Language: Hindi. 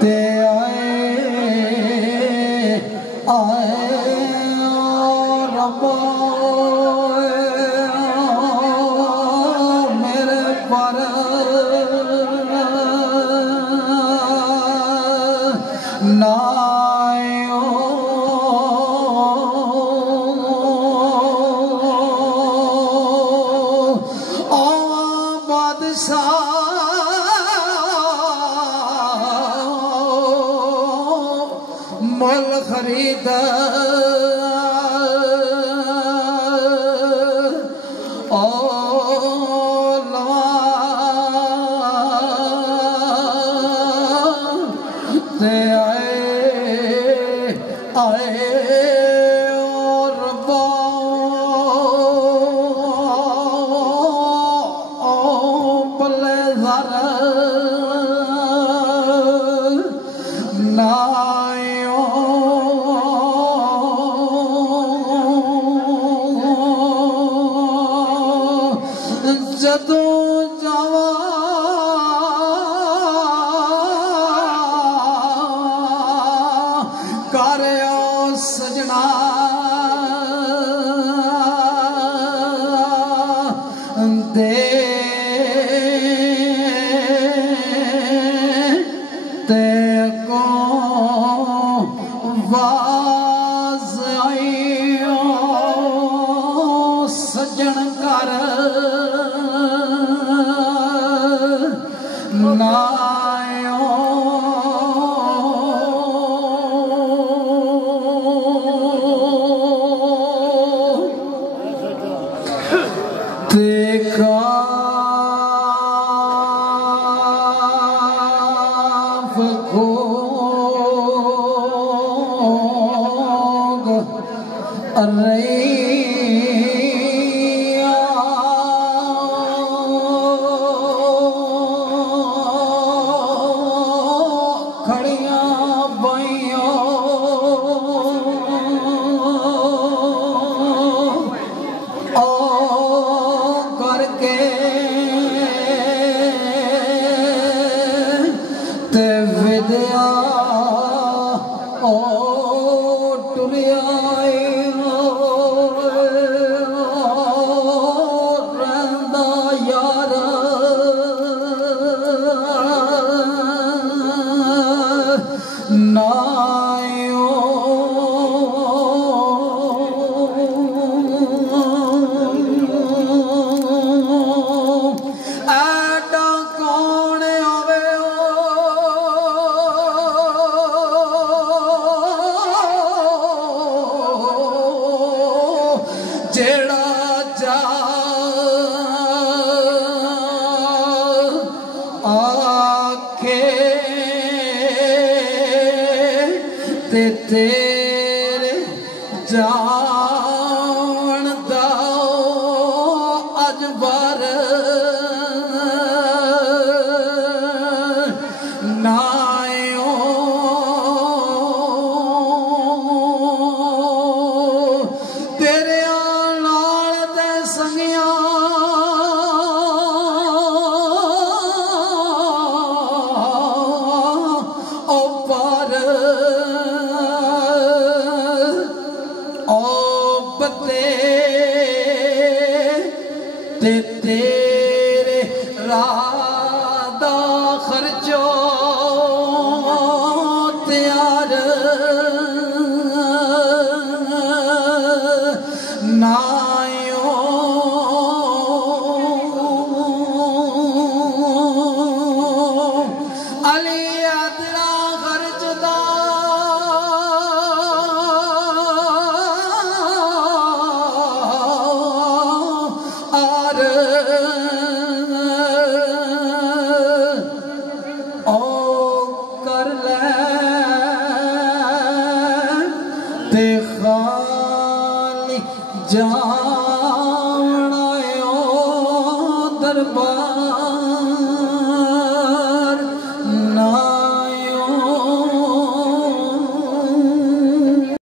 ते आए रब्बा मेरे पर नायो ओ बादशाह मोल खरीद ओ लवा ते आए और बल्ले जर नायो जदों जावा कार्यो सजना दे ते को वाज आईयो सजन कर नायो देखा खड़िया बाइयों ओ करके ते विद्या ओ टुरिया रंदा यार नायो एडा कौन आवे जेड़ा जा आखे ते तेरे जान दा अजबर नायो तेरे नाल दे संगिया ओ पर ते तेरे रादा खर्चो त्यार नायो अली अदरा खर्चदा ते खाली जाना दरबार